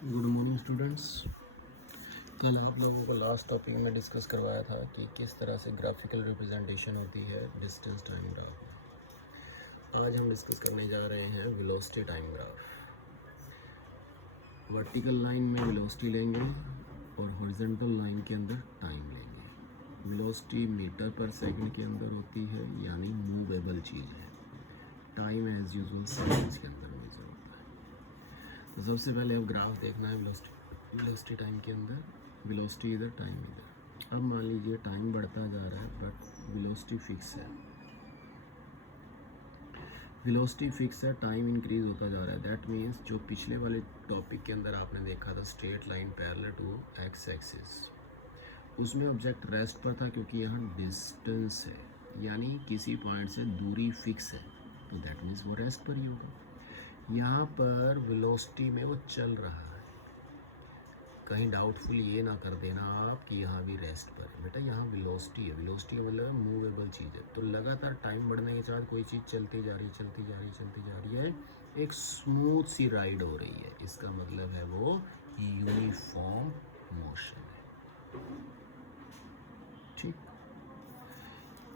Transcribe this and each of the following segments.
Good morning students. कल आप लोगों को लास्ट टॉपिक में डिस्कस करवाया था कि किस तरह से ग्राफिकल रिप्रेजेंटेशन होती है डिस्टेंस टाइम ग्राफ में। आज हम डिस्कस करने जा रहे हैं velocity time graph. Vertical line में वेलोसिटी लेंगे और हॉरिजॉन्टल लाइन के अंदर टाइम लेंगे। वेलोसिटी मीटर पर सेकंड के अंदर होती है, यानी मूवेबल चीज़ है। टाइम एज यूजुअल सेकंड्स के अंदर मेजर होता है। तो सबसे पहले अब ग्राफ देखना है वेलोसिटी टाइम के अंदर। वेलोसिटी इधर, टाइम इधर। अब मान लीजिए टाइम बढ़ता जा रहा है बट वेलोसिटी फिक्स है। वेलोसिटी फिक्स है, टाइम इंक्रीज होता जा रहा है। दैट मीन्स जो पिछले वाले टॉपिक के अंदर आपने देखा था straight line parallel to x axis, उसमें ऑब्जेक्ट रेस्ट पर था क्योंकि यहाँ डिस्टेंस है, यानी किसी पॉइंट से दूरी फिक्स है, तो दैट मीन्स वो रेस्ट पर ही होगा। यहाँ पर वेलोसिटी में वो चल रहा है। कहीं डाउटफुल ये ना कर देना आप कि यहाँ भी रेस्ट पर है। बेटा यहाँ वेलोसिटी है, वेलोसिटी का मतलब मूवेबल चीज़ है। तो लगातार टाइम बढ़ने के साथ कोई चीज़ चलती जा रही है, एक स्मूथ सी राइड हो रही है। इसका मतलब है वो यूनिफॉर्म मोशन है। ठीक।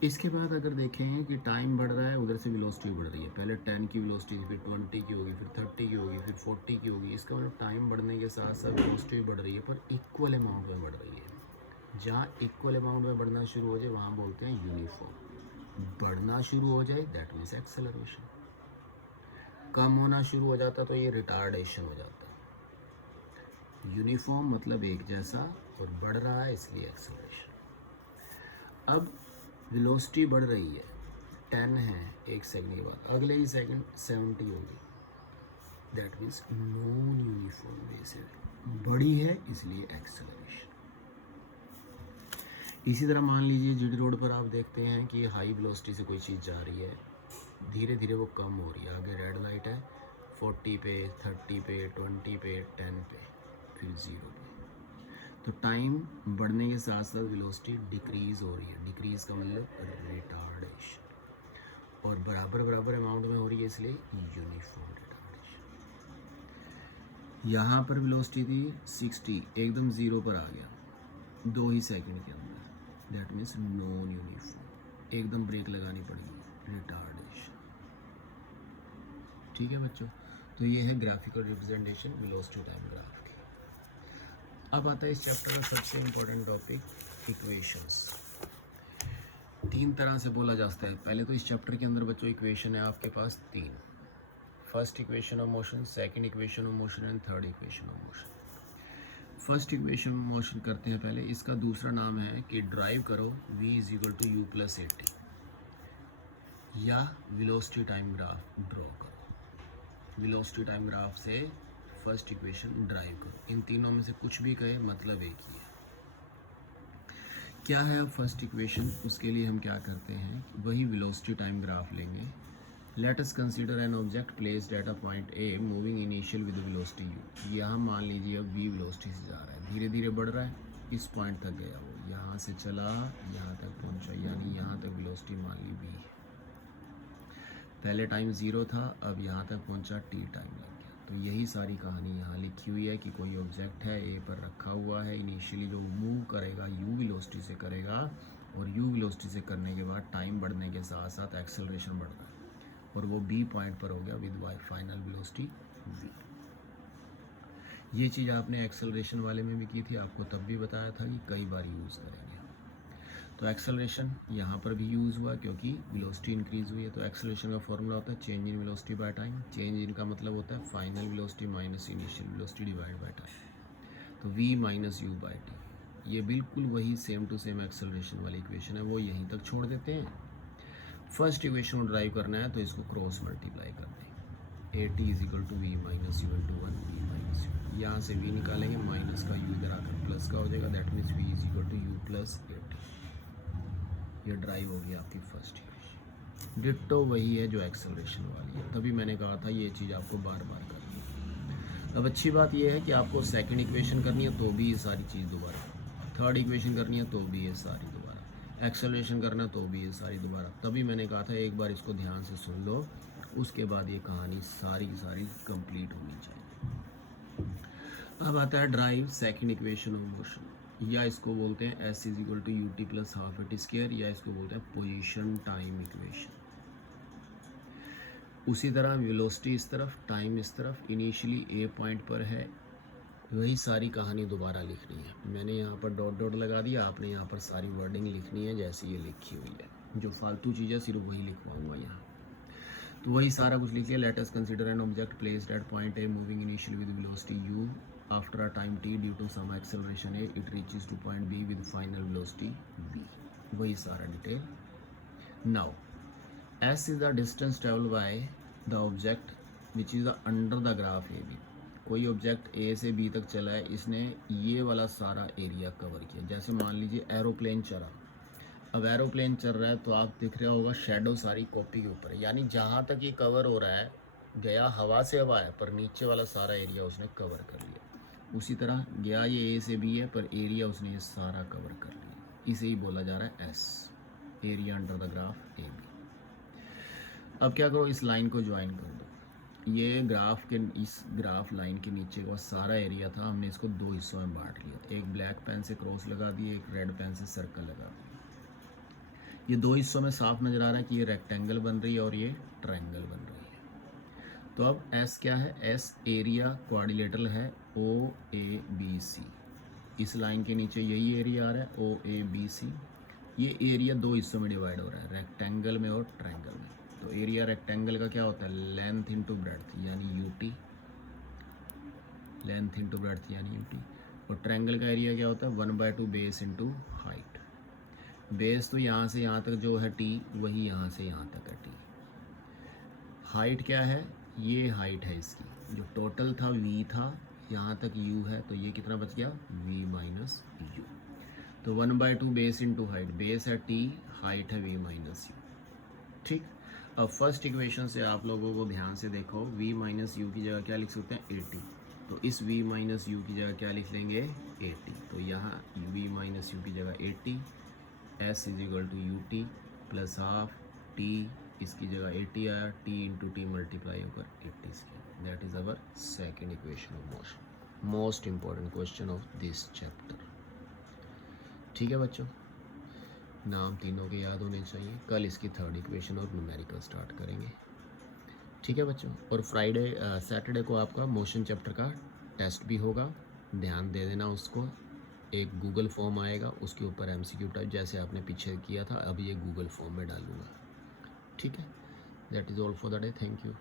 इसके बाद अगर देखें कि टाइम बढ़ रहा है, उधर से वेलोसिटी बढ़ रही है। पहले 10 की वेलोसिटी थी, फिर 20 की होगी, फिर 30 की होगी, फिर 40 की होगी। इसका मतलब टाइम बढ़ने के साथ साथ वेलोसिटी बढ़ रही है, पर इक्वल अमाउंट में बढ़ रही है। जहाँ इक्वल अमाउंट में बढ़ना शुरू हो जाए वहाँ बोलते हैं यूनिफॉर्म। बढ़ना शुरू हो जाए दैट मीन्स एक्सेलरेशन। कम होना शुरू हो जाता तो ये रिटार्डेशन हो जाता। यूनिफॉर्म मतलब एक जैसा, और बढ़ रहा है इसलिए एक्सेलरेशन। अब वेलोसिटी बढ़ रही है, 10 है, एक सेकंड के बाद अगले ही सेकंड 70 होगी। दैट मीन्स नॉन यूनिफॉर्म वे से बड़ी है, इसलिए एक्सेलरेशन। इसी तरह मान लीजिए जीडी रोड पर आप देखते हैं कि हाई वेलोसिटी से कोई चीज़ जा रही है, धीरे धीरे वो कम हो रही है। आगे रेड लाइट है, 40 पे, 30 पे, 20 पे, 10 पे, फिर 0 पे। तो टाइम बढ़ने के साथ साथ वेलोसिटी डिक्रीज हो रही है। डिक्रीज का मतलब रिटार्डेशन, और बराबर बराबर अमाउंट में हो रही है, इसलिए यूनिफॉर्म रिटार्डेशन। यहाँ पर वेलोसिटी थी 60, एकदम 0 पर आ गया 2 ही सेकंड के अंदर। दैट मीन्स नॉन यूनिफॉर्म, एकदम ब्रेक लगानी पड़ेगी, रिटार्डेशन। ठीक है बच्चों, तो ये है graphical representation velocity time graph की। अब आता है इस चैप्टर का सबसे इम्पोर्टेंट टॉपिक, इक्वेशंस। 3 तरह से बोला जाता है। पहले तो इस चैप्टर के अंदर बच्चों इक्वेशन है आपके पास 3। First equation of motion, second equation of motion and third equation of motion. First equation of motion करते हैं पहले। इसका दूसरा नाम है कि ड्राइव करो v is equal to you plus 80, या वेलोसिटी टाइम ग्राफ ड्रॉ करो। वेलोसिटी टाइम ग्राफ से फर्स्ट इक्वेशन ड्राइव करो। इन तीनों में से कुछ भी कहे, मतलब एक ही है। क्या है अब फर्स्ट इक्वेशन? उसके लिए हम क्या करते हैं, वही वेलोसिटी टाइम ग्राफ लेंगे। Late us consider an object placed at a point A moving initial with velocity u। यहाँ मान लीजिए अब v वेलोसिटी से जा रहा है, धीरे धीरे बढ़ रहा है, इस पॉइंट तक गया, वो यहाँ से चला यहाँ तक पहुँचा, यानी यहाँ तक वेलोसिटी मान ली v है। पहले टाइम 0 था, अब यहाँ तक पहुँचा, t टाइम लग गया। तो यही सारी कहानी यहाँ लिखी हुई है कि कोई ऑब्जेक्ट है ए पर रखा हुआ है, इनिशियली जो मूव करेगा u वेलोसिटी से करेगा, और u वेलोसिटी से करने के बाद टाइम बढ़ने के साथ साथ एक्सेलरेशन बढ़ रहा है, और वो बी पॉइंट पर हो गया विद फाइनल वेलोसिटी v। ये चीज़ आपने एक्सेलरेशन वाले में भी की थी, आपको तब भी बताया था कि कई बार यूज़ करेंगे। तो एक्सेलरेशन यहाँ पर भी यूज़ हुआ क्योंकि वेलोसिटी इंक्रीज हुई है। तो एक्सेलरेशन का फॉर्मूला होता है change in velocity by time. Change in का मतलब होता है final velocity minus initial velocity divide by time. तो v minus you by T, ये बिल्कुल वही सेम टू सेम एक्सेलरेशन वाली इक्वेशन है, वो यहीं तक छोड़ देते हैं। फर्स्ट इक्वेशन को ड्राइव करना है तो इसको क्रॉस मल्टीप्लाई कर दें। A T is equal to V minus U into 1, V minus U. यहाँ से v निकालेंगे, माइनस का u इधर आकर प्लस का हो जाएगा। That means v is equal to you plus A T. ये ड्राइव हो गया आपकी फर्स्ट इक्वेशन। डिट्टो वही है जो एक्सेलरेशन वाली है, तभी मैंने कहा था ये चीज़ आपको बार बार करनी है। अब अच्छी बात यह है कि आपको सेकंड इक्वेशन करनी है तो भी ये सारी चीज़ दोबारा, थर्ड इक्वेशन करनी है तो भी ये सारी दोबारा, एक्सेलरेशन करना तो भी ये सारी दोबारा। तभी मैंने कहा था एक बार इसको ध्यान से सुन लो, उसके बाद ये कहानी सारी की सारी कंप्लीट होनी चाहिए। अब आता है derive second equation of motion, या इसको बोलते हैं S is equal to U T plus half A T square, या इसको बोलते हैं पोजीशन टाइम इक्वेशन। उसी तरह वेलोसिटी इस तरफ, टाइम इस तरफ, इनिशियली ए पॉइंट पर है, वही सारी कहानी दोबारा लिखनी है। मैंने यहाँ पर डॉट डॉट लगा दिया, आपने यहाँ पर सारी वर्डिंग लिखनी है जैसे ये लिखी हुई है। जो फालतू चीज़ें सिर्फ वही लिखवाऊंगा यहाँ, तो वही सारा कुछ लिखिए। Let us consider an object placed at point A moving initially with velocity u, after a time t due to some acceleration a it reaches to point b with final velocity v। वही सारा detail. Now s is the distance travel by the object which is under the graph A B. कोई object A से B तक चला है, इसने ये वाला सारा एरिया कवर किया। जैसे मान लीजिए एरोप्लेन चला, अब एरोप्लेन चल रहा है तो आप दिख रहा होगा शेडो सारी कॉपी के ऊपर है, यानी जहाँ तक ये कवर हो रहा है गया हवा से हवा है, पर नीचे वाला सारा एरिया उसने कवर कर लिया। उसी तरह गया ये ए से बी है, पर एरिया उसने ये सारा कवर कर लिया। इसे ही बोला जा रहा है S, area under the graph A B. अब क्या करो, इस लाइन को ज्वाइन कर दो। ये ग्राफ के, इस ग्राफ लाइन के नीचे का सारा एरिया था, हमने इसको दो हिस्सों में बांट लिया। एक ब्लैक पेन से क्रॉस लगा दिए, एक रेड पेन से सर्कल लगा दिया। ये दो हिस्सों में साफ नज़र आ रहा है कि ये रेक्टेंगल बन रही है और ये ट्रायंगल बन रही है। तो अब एस क्या है, एस एरिया क्वाड्रिलेटरल है ओ ए बी सी। इस लाइन के नीचे यही एरिया आ रहा है ओ ए बी सी। ये एरिया दो हिस्सों में डिवाइड हो रहा है, रेक्टेंगल में और ट्रायंगल में। तो एरिया रेक्टेंगल का क्या होता है, लेंथ इंटू ब्रेड्थ यानी U T, length into breadth यानी यू टी। और ट्रायंगल का एरिया क्या होता है, 1/2 बेस इंटू हाइट। बेस तो यहाँ से यहाँ तक जो है टी, वही यहाँ से यहाँ तक है टी। हाइट क्या है, ये हाइट है इसकी, जो टोटल था v था, यहाँ तक u है, तो ये कितना बच गया v माइनस यू। तो 1/2 बेस इंटू हाइट, बेस है t, हाइट है v माइनस यू। ठीक। अब फर्स्ट इक्वेशन से आप लोगों को ध्यान से देखो, v माइनस यू की जगह क्या लिख सकते हैं 80, तो इस v माइनस यू की जगह क्या लिख लेंगे 80। तो यहाँ v माइनस यू की जगह 80, S is equal to U T plus half T, इसकी जगह 80 आया, टी इंटू टी मल्टीप्लाई होकर 80 square. That is our second equation of motion, most important question of this chapter. ठीक है बच्चों, नाम तीनों के याद होने चाहिए। कल इसकी थर्ड इक्वेशन और न्यूमेरिकल स्टार्ट करेंगे। ठीक है बच्चों, और फ्राइडे सैटरडे को आपका मोशन चैप्टर का टेस्ट भी होगा, ध्यान दे देना उसको। एक गूगल फॉर्म आएगा, उसके ऊपर एमसीक्यू टाइप जैसे आपने पीछे किया था, अब ये गूगल फॉर्म में डालूंगा। ठीक है, that is all for the day, thank you.